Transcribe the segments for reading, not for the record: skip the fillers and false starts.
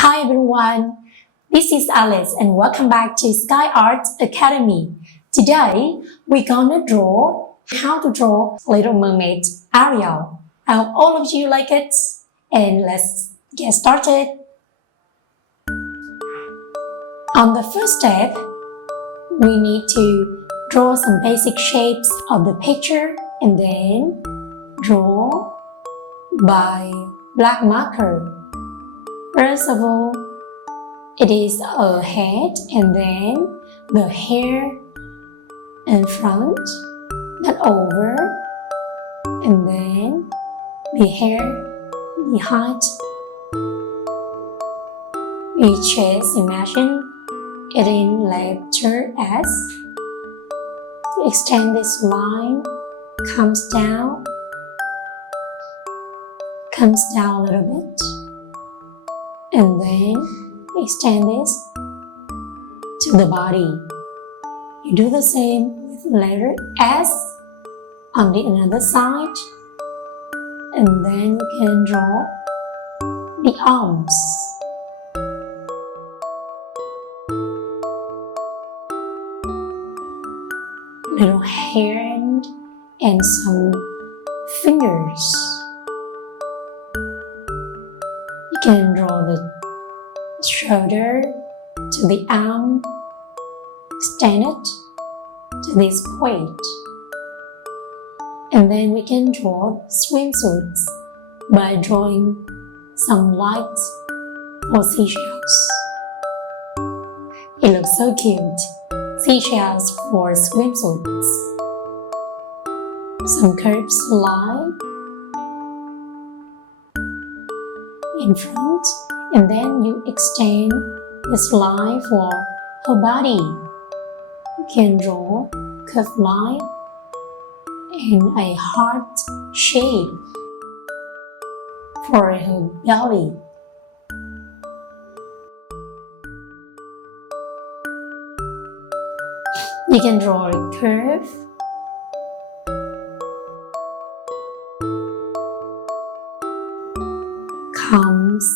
Hi everyone, this is Alice and welcome back to Sky Art Academy. Today we're gonna draw how to draw Little Mermaid Ariel. I hope all of you like it and let's get started. On the first step, we need to draw some basic shapes of the picture and then draw by black marker. First of all, it is a head and then the hair in front, then over, and then the hair behind. Each is imagine it in letter S. To extend this line, comes down a little bit. And then extend this to the body. You do the same with the letter S on the other side. And then you can draw the arms. Little hand and some fingers. You can draw the shoulder to the arm, extend it to this point. And then we can draw swimsuits by drawing some lights for seashells. It looks so cute. Seashells for swimsuits. Some curved line in front, and then you extend this line for her body. You can draw curved line in a heart shape for her belly. You can draw a curve. Comes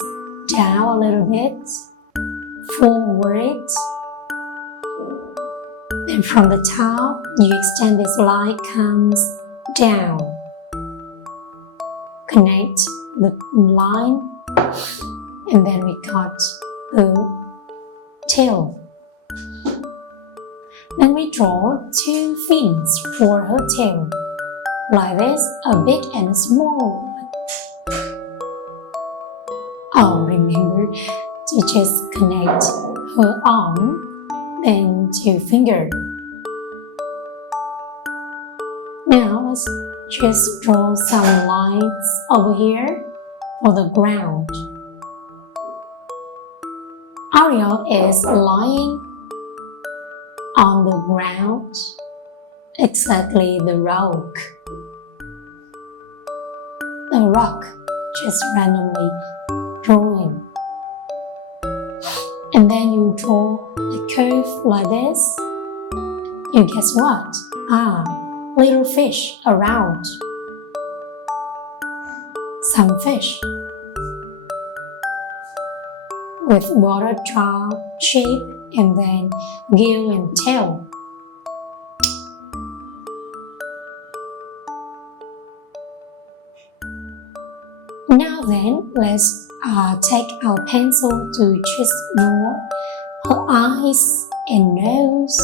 down a little bit, forward. Then from the top, you extend this line, comes down. Connect the line, and then we got the tail. Then we draw two fins for her tail, like this, a big and a small one. Oh, remember to just connect her arm, then two fingers. Now let's just draw some lines over here for the ground. Ariel is lying on the ground, exactly the rock. The rock just randomly drawing. And then you draw a curve like this. You guess what? Little fish around. Some fish with water drop shape and then gill and tail. Now then, let's take our pencil to just draw her eyes and nose.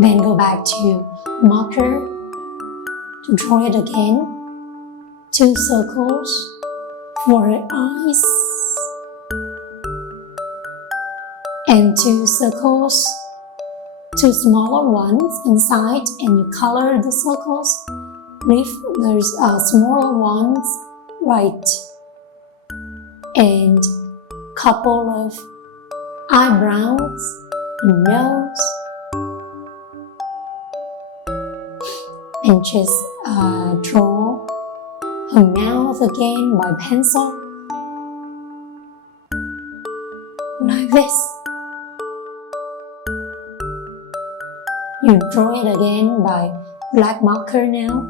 Then go back to marker to draw it again. Two circles for her eyes. And two circles, two smaller ones inside, and you color the circles. Leave those smaller ones right, and couple of eyebrows, nose, and just draw her mouth again by pencil, like this. You draw it again by black marker now.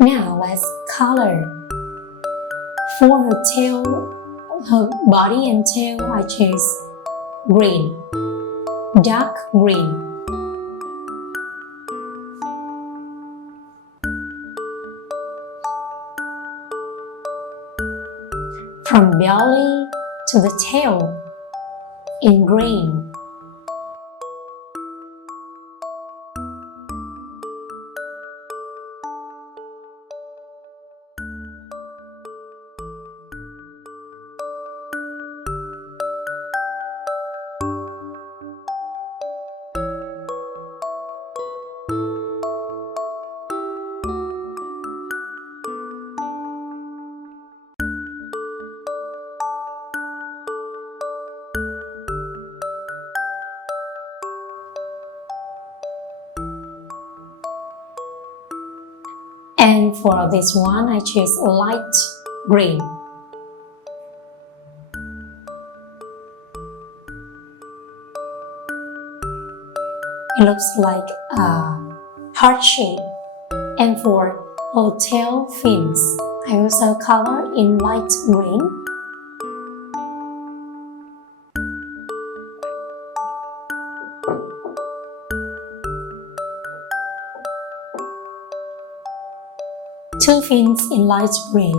Now let's color. For her tail, her body and tail, I choose green, dark green. From belly to the tail in green. And for this one, I choose light green. It looks like a heart shape. And for her tail fins, I also color in light green. Two fins in light green.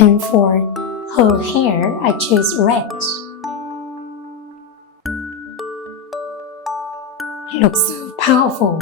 And for her hair, I choose red. It looks so powerful.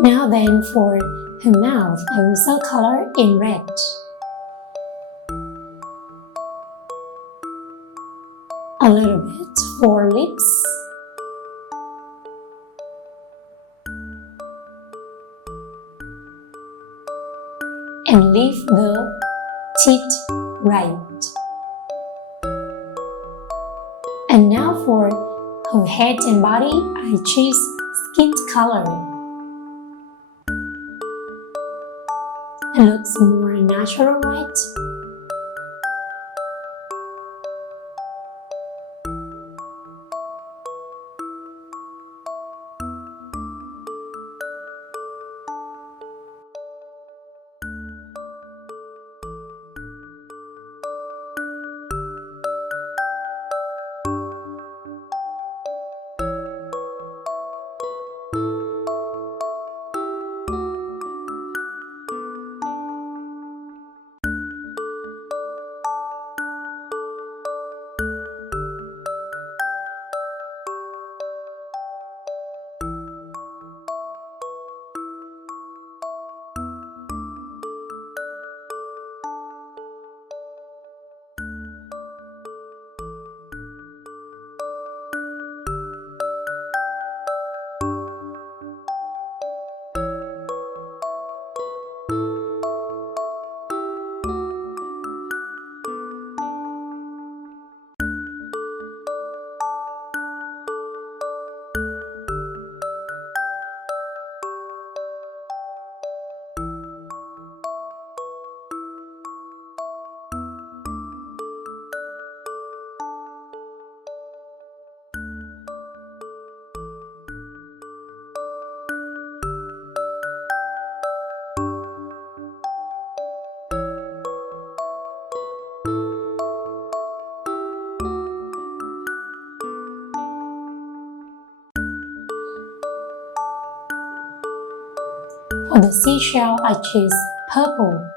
Now then, for her mouth, I also color in red. A little bit for lips. And leave the teeth right. And now for her head and body, I choose skin color. It looks more natural, right? For the seashell, I choose purple.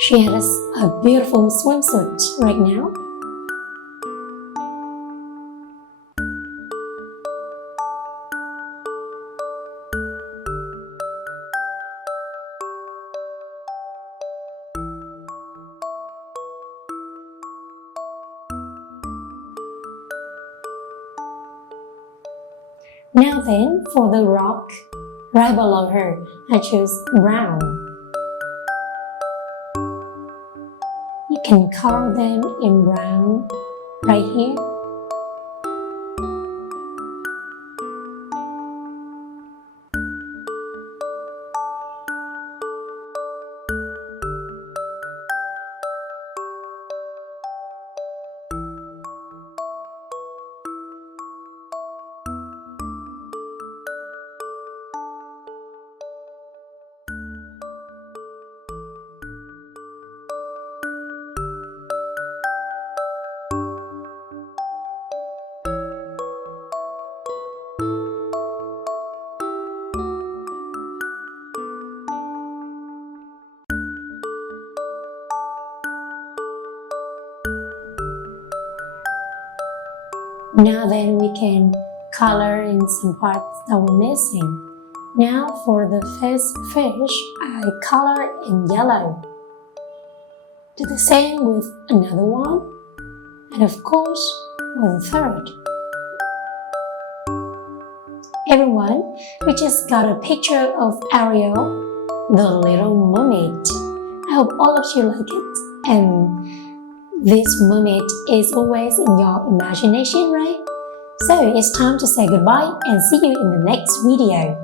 She has a beautiful swimsuit right now. Now then, for the rock, right below her, I choose brown. You can color them in brown right here. Now then, we can color in some parts that we're missing. Now for the first fish, I color in yellow. Do the same with another one, and of course with the third. Everyone, we just got a picture of Ariel, the little mermaid. I hope all of you like it, and this mermaid is always in your imagination, right? So it's time to say goodbye and see you in the next video.